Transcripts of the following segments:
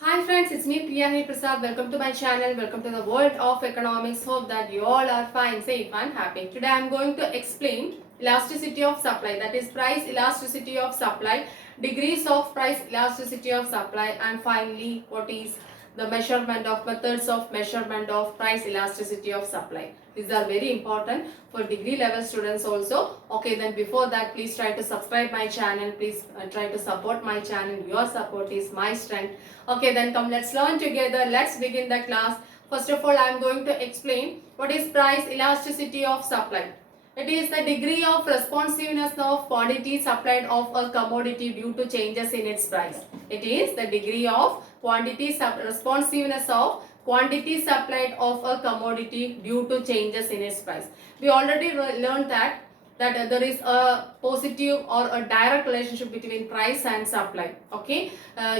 Hi friends, it's me Priya Hari Prasad. Welcome to my channel. Welcome to the world of economics. Hope that you all are fine, safe and happy. Today I am going to explain elasticity of supply, that is price elasticity of supply, degrees of price elasticity of supply, and finally what is the measurement of methods of measurement of price elasticity of supply. These are very important for degree level students also. Okay, then before that please try to subscribe my channel. Please try to support my channel. Your support is my strength. Okay, then come, let's learn together. Let's begin the class. First of all, I am going to explain what is price elasticity of supply. It is the degree of responsiveness of quantity supplied of a commodity due to changes in its price. It is the degree of responsiveness of quantity supplied of a commodity due to changes in its price. We already learned that there is a positive or a direct relationship between price and supply. Okay,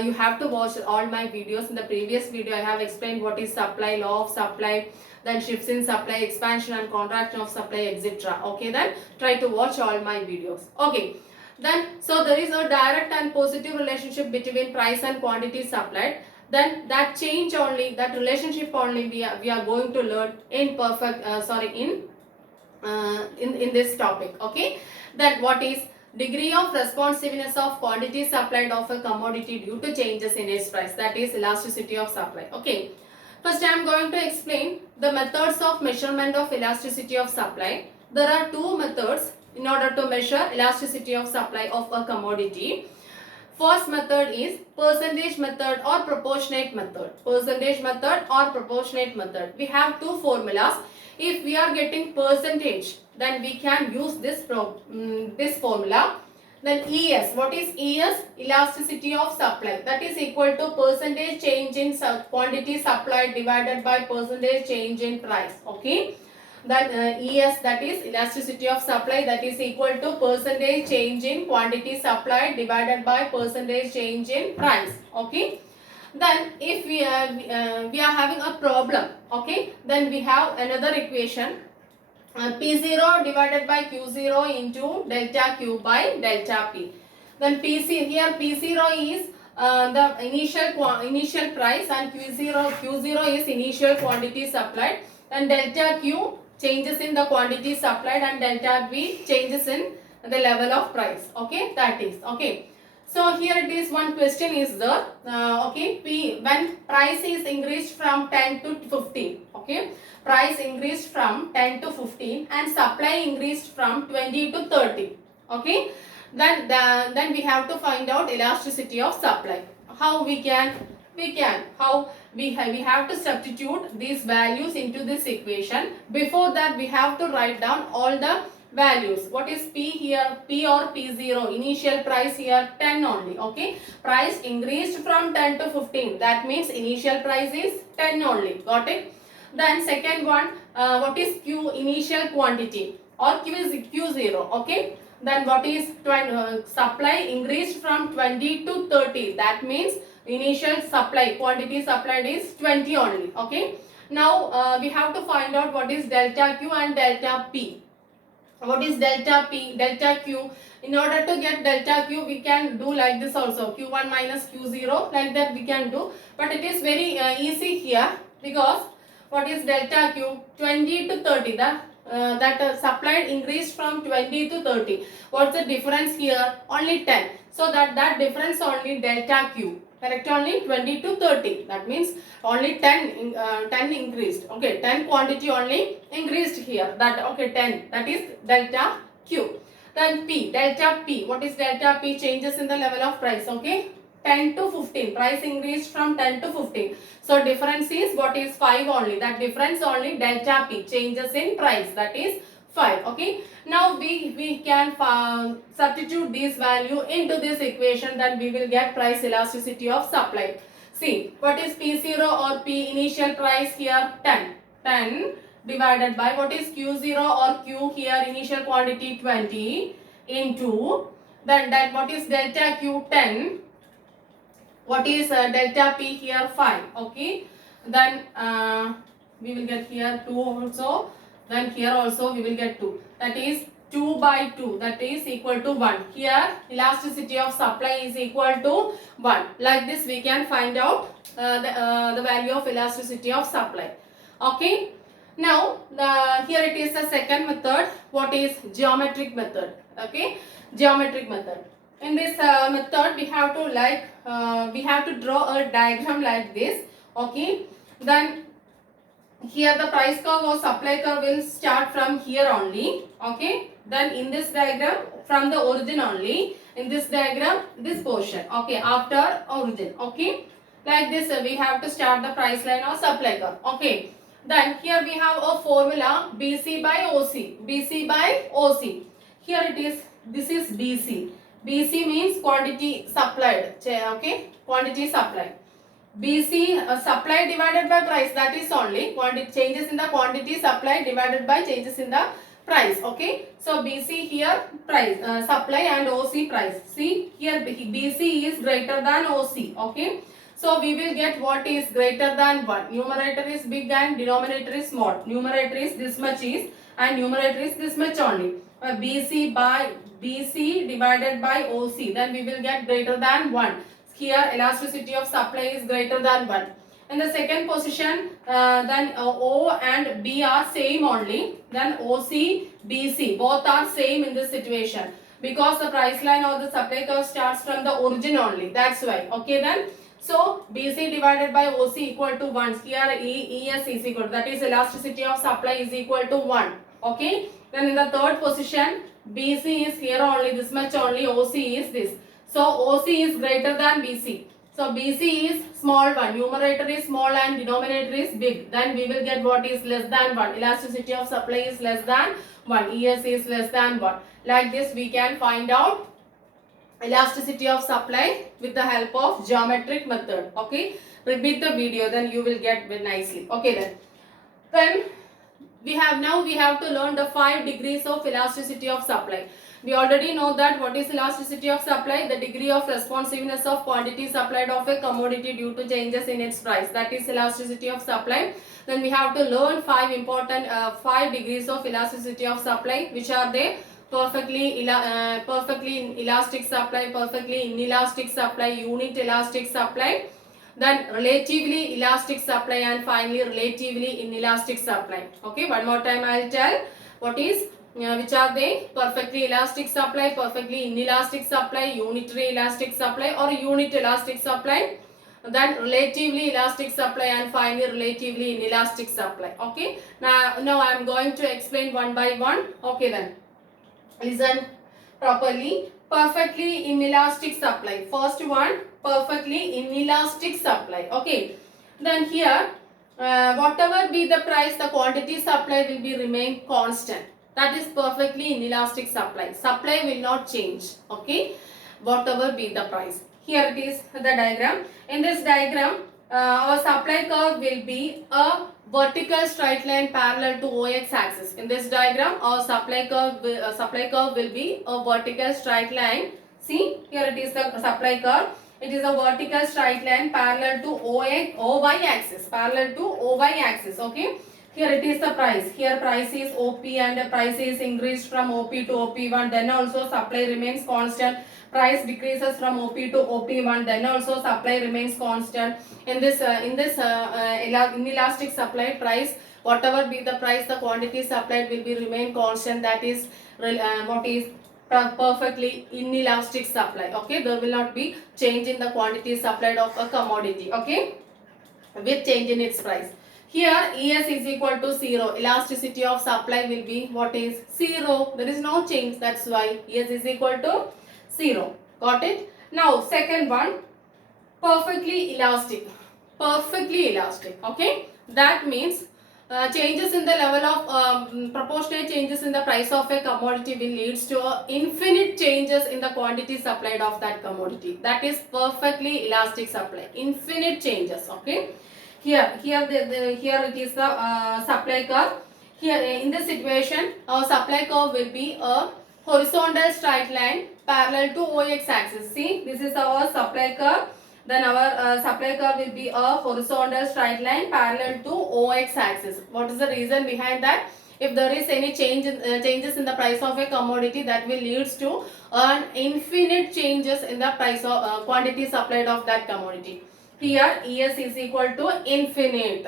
you have to watch all my videos. In the previous video I have explained what is supply, law of supply, then shifts in supply, expansion and contraction of supply, etc. Okay, then try to watch all my videos. Okay, then so there is a direct and positive relationship between price and quantity supplied. Then that change only, that relationship only we are going to learn in in this topic. Okay, then what is degree of responsiveness of quantity supplied of a commodity due to changes in its price, that is elasticity of supply. Okay, first I am going to explain the methods of measurement of elasticity of supply. There are two methods in order to measure elasticity of supply of a commodity. First method is percentage method or proportionate method. Percentage method or proportionate method. We have two formulas. If we are getting percentage, then we can use this formula. Then ES, what is ES? Elasticity of supply. That is equal to percentage change in quantity supplied divided by percentage change in price. Okay. That ES, that is elasticity of supply, that is equal to percentage change in quantity supplied divided by percentage change in price. Okay. Then if we are having a problem, okay, then we have another equation, P0 divided by Q0 into delta Q by delta P. Then here P0 is the initial price and Q0 is initial quantity supplied, and delta Q changes in the quantity supplied and delta B changes in the level of price. Okay, that is okay. So here it is, one question is there. Okay, when price is increased from 10 to 15. Okay, price increased from 10 to 15 and supply increased from 20 to 30. Okay, then we have to find out elasticity of supply. How we can we have to substitute these values into this equation. Before that we have to write down all the values. What is P here? P or P0? Initial price here 10 only. Okay, price increased from 10 to 15. That means initial price is 10 only. Got it? Then second one, what is Q? Initial quantity, or Q is Q0. Okay. Then what is supply increased from 20 to 30. That means initial supply quantity supplied is 20 only. Okay. Now we have to find out what is delta Q and delta P. What is delta P, delta Q? In order to get delta Q, we can do like this also, Q1 minus Q0, like that we can do. But it is very easy here, because what is delta Q? 20 to 30. That supplied increased from 20 to 30. What's the difference here? Only 10. So that difference only delta Q. Correct, only 20 to 30. That means only 10 increased. Okay, 10 quantity only increased here. That okay, 10. That is delta Q. Then P, delta P. What is delta P? Changes in the level of price. Okay, 10 to 15. Price increased from 10 to 15. So difference is what is 5 only. That difference only delta P. Changes in price. That is 5. Okay. Now we can substitute this value into this equation. Then we will get price elasticity of supply. See, what is P0 or P initial price here? 10. 10 divided by what is Q0 or Q here? Initial quantity 20 into then that what is delta Q? 10. What is delta P here? 5. Okay. Then we will get here 2 also. Then here also we will get 2. That is 2 by 2, that is equal to 1. Here elasticity of supply is equal to 1. Like this we can find out the value of elasticity of supply. Okay. Now here it is the second method. What is geometric method? Okay, geometric method. In this method we have to draw a diagram like this. Okay, then here the price curve or supply curve will start from here only. Okay, then in this diagram from the origin only. In this diagram this portion. Okay, after origin. Okay, like this we have to start the price line or supply curve. Okay, then here we have a formula BC by OC. BC by OC. Here it is. This is BC. BC means quantity supplied. Okay, quantity supplied. BC supply divided by price, that is only quantity, changes in the quantity supply divided by changes in the price. Okay, so BC here price supply and OC price. See here BC is greater than OC. Okay, so we will get what is greater than 1. Numerator is big and denominator is small. Numerator is this much is and numerator is this much only. BC divided by OC, then we will get greater than 1. Here elasticity of supply is greater than 1. In the second position, then O and B are same only. Then OC, BC both are same in this situation because the price line or the supply curve starts from the origin only. That's why. Okay then. So BC divided by OC equal to 1. Here ES is equal to, that is elasticity of supply is equal to 1. Okay. Then in the third position, BC is here only, this much only, OC is this. So OC is greater than BC. So BC is small one, numerator is small and denominator is big. Then we will get what is less than 1. Elasticity of supply is less than 1. ES is less than 1. Like this we can find out elasticity of supply with the help of geometric method. Okay. Repeat the video, then you will get very nicely. Okay then we have to learn the 5 degrees of elasticity of supply. We already know that what is elasticity of supply, the degree of responsiveness of quantity supplied of a commodity due to changes in its price. That is elasticity of supply. Then we have to learn 5 important 5 degrees of elasticity of supply, which are they: perfectly elastic supply, perfectly inelastic supply, unit elastic supply, then relatively elastic supply, and finally relatively inelastic supply. Okay, one more time I will tell what is which are they: perfectly elastic supply, perfectly inelastic supply, unitary elastic supply or unit elastic supply, then relatively elastic supply, and finally relatively inelastic supply. Okay, now I am going to explain one by one. Okay then, listen properly. Perfectly inelastic supply, first one, perfectly inelastic supply. Okay, then here whatever be the price, the quantity supply will be remain constant. That is perfectly inelastic supply. Supply will not change. Okay, whatever be the price. Here it is the diagram. In this diagram, our supply curve will be a vertical straight line parallel to OX axis. In this diagram, our supply curve will be a vertical straight line. See, here it is the supply curve. It is a vertical straight line parallel to OY axis. Parallel to OY axis. Okay. Here it is the price. Here price is OP and the price is increased from OP to OP1. Then also supply remains constant. Price decreases from OP to OP1. Then also supply remains constant. In this inelastic supply price, whatever be the price, the quantity supplied will be remain constant. That is what is perfectly inelastic supply. Okay, there will not be change in the quantity supplied of a commodity. Okay, with change in its price. Here ES is equal to 0. Elasticity of supply will be what is 0. There is no change. That's why ES is equal to 0. Got it? Now second one, perfectly elastic. Perfectly elastic. Okay. That means changes in the level of proportionate changes in the price of a commodity will leads to infinite changes in the quantity supplied of that commodity. That is perfectly elastic supply. Infinite changes. Okay. Here it is the supply curve. Here in this situation, our supply curve will be a horizontal straight line parallel to OX axis. See, this is our supply curve. Then our supply curve will be a horizontal straight line parallel to OX axis. What is the reason behind that? if there is any changes in the price of a commodity, that will leads to an infinite changes in the price of quantity supplied of that commodity. Here ES is equal to infinite,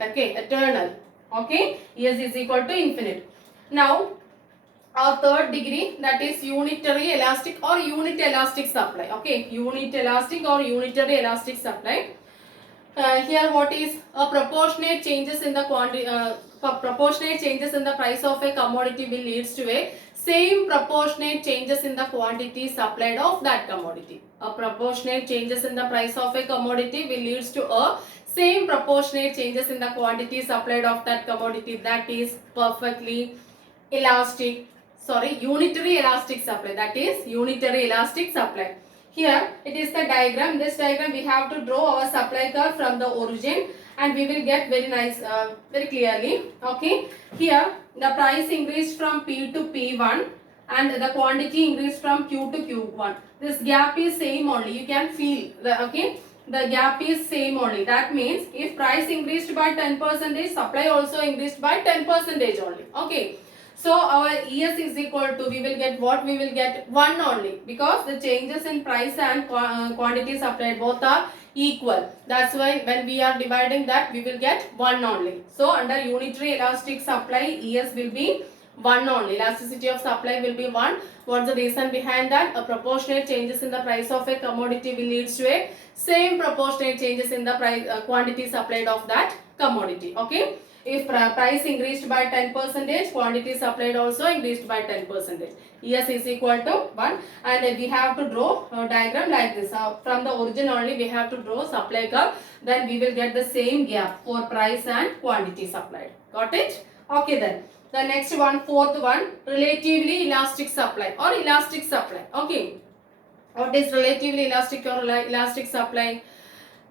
okay, eternal, okay, ES is equal to infinite. Now our third degree, that is unitary elastic or unit elastic supply, okay, unit elastic or unitary elastic supply. Here what is a proportionate changes in the quantity, proportionate changes in the price of a commodity will leads to a same proportionate changes in the quantity supplied of that commodity. A proportionate changes in the price of a commodity will leads to a same proportionate changes in the quantity supplied of that commodity. That is perfectly elastic, unitary elastic supply. That is unitary elastic supply. Here it is the diagram. This diagram we have to draw our supply curve from the origin, and we will get very nice, very clearly. Okay. Here the price increased from P to P1 and the quantity increased from Q to Q1. This gap is same only. You can feel the, okay, the gap is same only. That means if price increased by 10%, supply also increased by 10% only. Okay. So our ES is equal to, we will get what? We will get 1 only, because the changes in price and quantity supplied both are equal. That's why when we are dividing that, we will get 1 only. So under unitary elastic supply, ES will be 1 only. Elasticity of supply will be 1. What's the reason behind that? A proportionate changes in the price of a commodity will leads to a same proportionate changes in the price quantity supplied of that commodity. Okay. If price increased by 10%, quantity supplied also increased by 10%. ES is equal to 1, and we have to draw a diagram like this. From the origin only we have to draw supply curve. Then we will get the same gap for price and quantity supplied. Got it? Okay then. The next one, fourth one, relatively elastic supply or elastic supply. Okay. What is relatively elastic or elastic supply?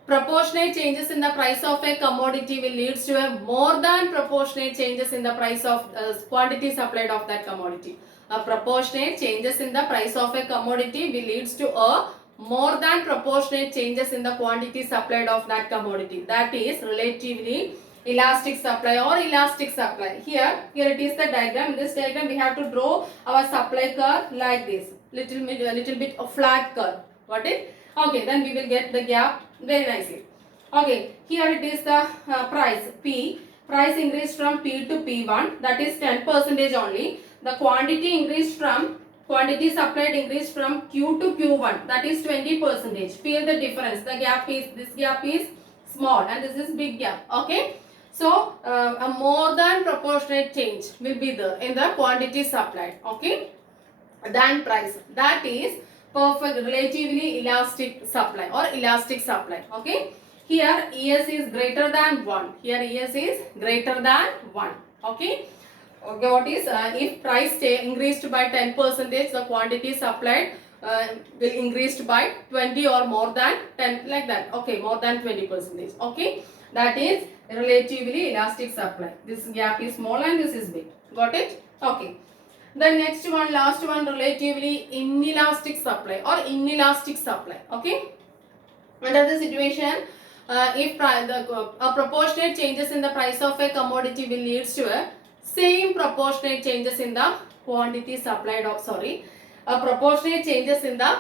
Proportionate changes in the price of a commodity will leads to a more than proportionate changes in the price of quantity supplied of that commodity. A proportionate changes in the price of a commodity will leads to a more than proportionate changes in the quantity supplied of that commodity. That is relatively elastic supply or elastic supply. Here it is the diagram. In this diagram we have to draw our supply curve like this. Little bit of flat curve. Got it? Okay, then we will get the gap very nicely. Okay, here it is the price P. Price increased from P to P1, that is 10% only. The quantity increased from, quantity supplied increased from Q to Q1, that is 20%. Feel the difference. The gap is, this gap is small and this is big gap. Okay. So a more than proportionate change will be there in the quantity supplied. Okay. Than price. That is perfect relatively elastic supply or elastic supply. Okay. Here ES is greater than 1. Here ES is greater than 1. Okay. Okay. What is if price increased by 10%, the quantity supplied will increased by 20 or more than 10, like that. Okay. More than 20%. Okay. That is relatively elastic supply. This gap is small and this is big. Got it? Okay. The next one, last one, relatively inelastic supply or inelastic supply. Okay. Under the situation, if proportionate changes in the price of a commodity will leads to a same proportionate changes in the quantity supplied of, proportionate changes in the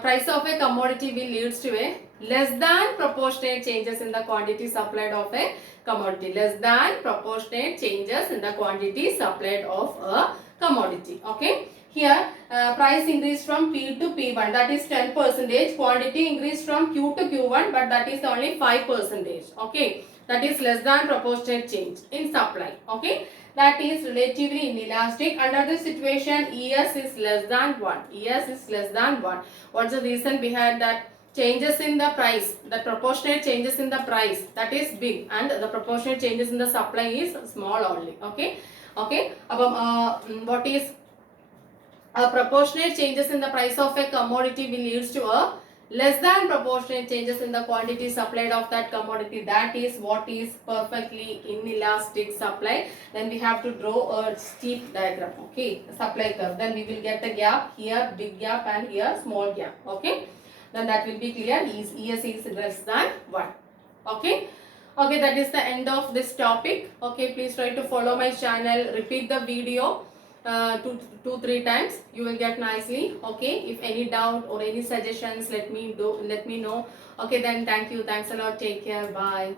price of a commodity will leads to a less than proportionate changes in the quantity supplied of a commodity. Less than proportionate changes in the quantity supplied of a commodity. Okay. Here price increased from P to P1, that is 10%. Quantity increased from Q to Q1, but that is only 5%. Okay. That is less than proportionate change in supply. Okay. That is relatively inelastic. Under this situation, ES is less than 1. ES is less than 1. What's the reason behind that? Changes in the price, the proportionate changes in the price, that is big, and the proportionate changes in the supply is small only. Okay. Okay. What is proportionate changes in the price of a commodity will leads to a less than proportionate changes in the quantity supplied of that commodity. That is what is perfectly inelastic supply. Then we have to draw a steep diagram. Okay. Supply curve. Then we will get a gap here, big gap, and here small gap. Okay. Then that will be clear. ES is less than 1. Okay. Okay, that is the end of this topic. Okay, please try to follow my channel, repeat the video two, 3 times. You will get nicely. Okay, if any doubt or any suggestions, let me know. Okay, then thank you. Thanks a lot. Take care. Bye.